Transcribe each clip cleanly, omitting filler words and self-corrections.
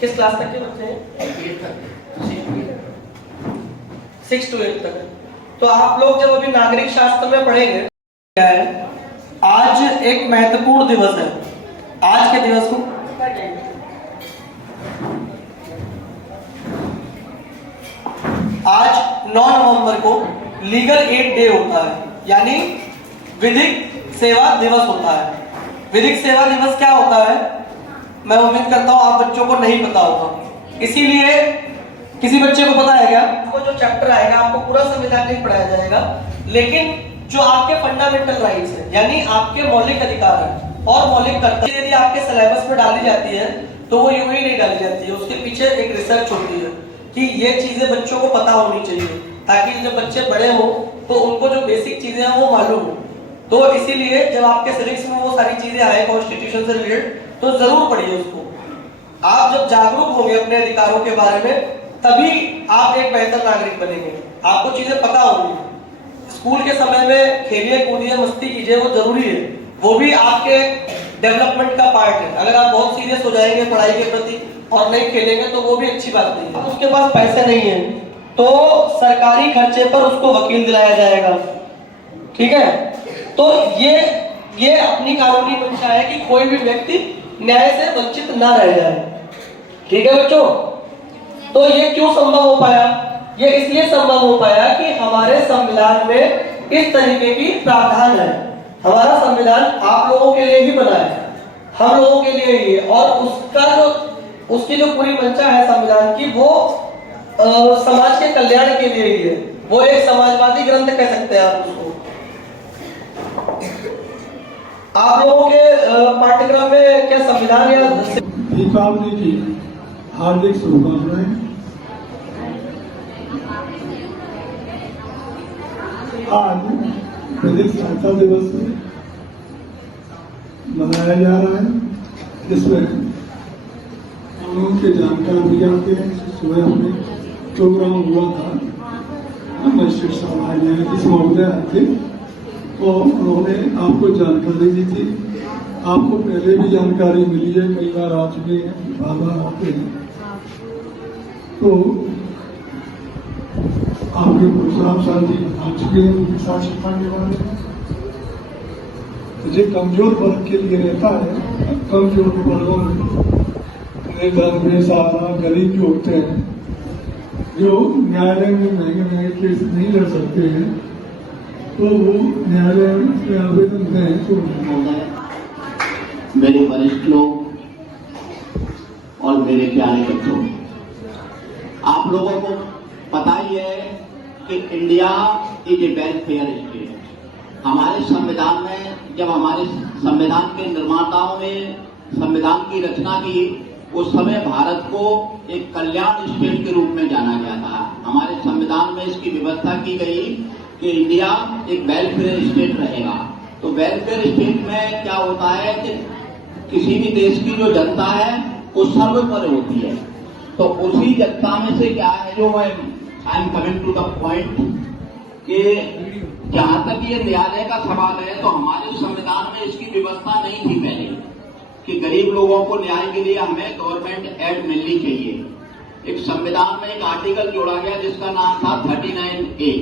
किस क्लास तक के बच्चे हैं? 6 to 8 तक। तो आप लोग जब अभी नागरिक शास्त्र में पढ़ेंगे, क्या है, आज एक महत्वपूर्ण दिवस है। आज के दिवस को आज 9 नवंबर को लीगल एड डे होता है, यानी विधिक सेवा दिवस होता है। विधिक सेवा दिवस क्या होता है, मैं उम्मीद करता हूं आप बच्चों को नहीं पता होगा, इसीलिए किसी बच्चे को पता है क्या? आपको जो चैप्टर आएगा, आपको पूरा संविधान नहीं पढ़ाया जाएगा, लेकिन जो आपके फंडामेंटल राइट्स है, यानी आपके मौलिक अधिकार है और मौलिक कर्तव्य, यदि आपके सिलेबस में डाली जाती है तो वो यूं ही नहीं डाली जाती है। उसके पीछे एक रिसर्च होती है कि ये चीजें बच्चों को पता होनी चाहिए, ताकि जब बच्चे बड़े हो तो उनको जो बेसिक चीजें हैं वो मालूम हो। तो इसीलिए जब आपके सिलेक्स में वो सारी चीजें आए कॉन्स्टिट्यूशन से रिलेटेड, तो जरूर पढ़िए उसको। आप जब जागरूक होंगे अपने अधिकारों के बारे में, तभी आप एक बेहतर नागरिक बनेंगे। आपको चीजें पता होंगी। स्कूल के समय में खेलिए कूदिए मस्ती कीजिए, वो जरूरी है, वो भी आपके डेवलपमेंट का पार्ट है। अगर आप बहुत सीरियस हो जाएंगे पढ़ाई के प्रति और नहीं खेलेंगे तो वो भी अच्छी बात नहीं है। उसके पास पैसे नहीं है तो सरकारी खर्चे पर उसको वकील दिलाया जाएगा, ठीक है। तो ये अपनी कानूनी मंशा है कि कोई भी व्यक्ति न्याय से वंचित ना रह जाए, ठीक है बच्चों। तो ये क्यों संभव हो पाया? ये इसलिए संभव हो पाया कि हमारे संविधान में इस तरीके की प्रावधान है। हमारा संविधान आप लोगों के लिए ही बना है, हम लोगों के लिए ही है, और उसकी जो पूरी मंशा है संविधान की, वो समाज के कल्याण के लिए ही है। वो एक समाजवादी ग्रंथ कह सकते हैं आप उसको। आप लोगों के पाठ्यक्रम में क्या संविधान या दीपावली की हार्दिक शुभकामनाएं। आज विधिक सहायता दिवस मनाया जा रहा है, जिसमें कानून की जानकारी दी जाती है। सुबह हमें प्रोग्राम हुआ था, मजिस्ट्रेट साहब न्यायाधीश महोदय थे, तो उन्होंने आपको जानकारी दी थी। आपको पहले भी जानकारी मिली है, कई बार आ चुके हैं, बार बार आते हैं। तो आपके प्रोग्राम शांति आ चुके हैं विशाल शिक्षा के बारे में। मुझे कमजोर वर्ग के लिए रहता है, कमजोर वर्गों में में सहारा गरीब जो होते हैं, जो न्यायालय में महंगे केस नहीं लड़ सकते हैं, तो वो न्यायालय में आवेदन दें। तो मेरे वरिष्ठ लोग और मेरे प्यारे बच्चों, आप लोगों को पता ही है कि India is a welfare state. हमारे संविधान में, जब हमारे संविधान के निर्माताओं ने संविधान की रचना की, उस समय भारत को एक कल्याण स्टेट के रूप में जाना गया था। हमारे संविधान में इसकी व्यवस्था की गई कि इंडिया एक वेलफेयर स्टेट रहेगा। तो वेलफेयर स्टेट में क्या होता है कि किसी भी देश की जो जनता है वो सर्वोपरि होती है। तो उसी जनता में से क्या है, जो I am coming to the point, कि जहां तक ये न्यायालय का सवाल है, तो हमारे संविधान में इसकी व्यवस्था नहीं थी पहले कि गरीब लोगों को न्याय के लिए हमें गवर्नमेंट एड मिलनी चाहिए। एक संविधान में एक आर्टिकल जोड़ा गया जिसका नाम था 39A,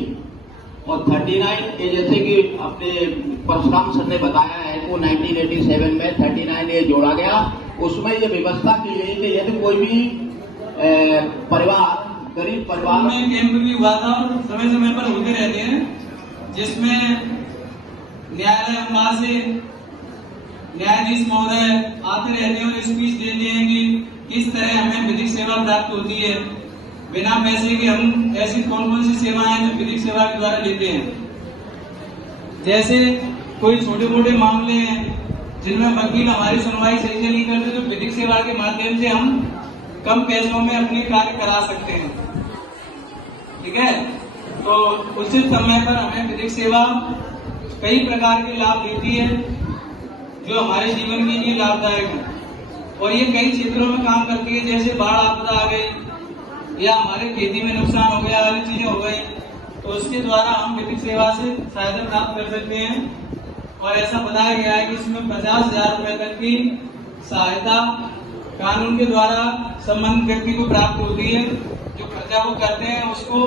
और 39A जैसे कि अपने परशुराम सर ने बताया है वो 1987 में 39A जोड़ा गया। उसमें ये व्यवस्था की गई कि यदि कोई भी परिवार, गरीब परिवार में कैंप भी हुआ था और समय समय पर होते रहते हैं, जिसमें न्यायालय वहां से न्यायाधीश महोदय आते रहते हैं और स्पीच देते हैं कि किस तरह हमें विधिक सेवा प्राप्त होती है बिना पैसे के। हम ऐसी कौन कौन सी सेवाएं हैं जो विधिक सेवा के द्वारा लेते हैं। जैसे कोई छोटे मोटे मामले हैं जिनमें वकील हमारी सुनवाई सही से नहीं करते, तो विधिक सेवा के माध्यम से हम कम पैसों में अपने कार्य करा सकते हैं, ठीक है। तो उचित समय पर हमें विधिक सेवा कई प्रकार के लाभ देती है जो हमारे जीवन के लिए लाभदायक है, और ये कई क्षेत्रों में काम करती है। जैसे बाढ़ आपदा आ गई या हमारे खेती में नुकसान हो गया, वाली चीजें हो गई, तो उसके द्वारा हम विधिक सेवा से सहायता प्राप्त कर सकते हैं। और ऐसा बताया गया है कि इसमें 50,000 रुपए तक की सहायता कानून के द्वारा संबंधित व्यक्ति को प्राप्त होती है। जो खर्चा वो करते हैं उसको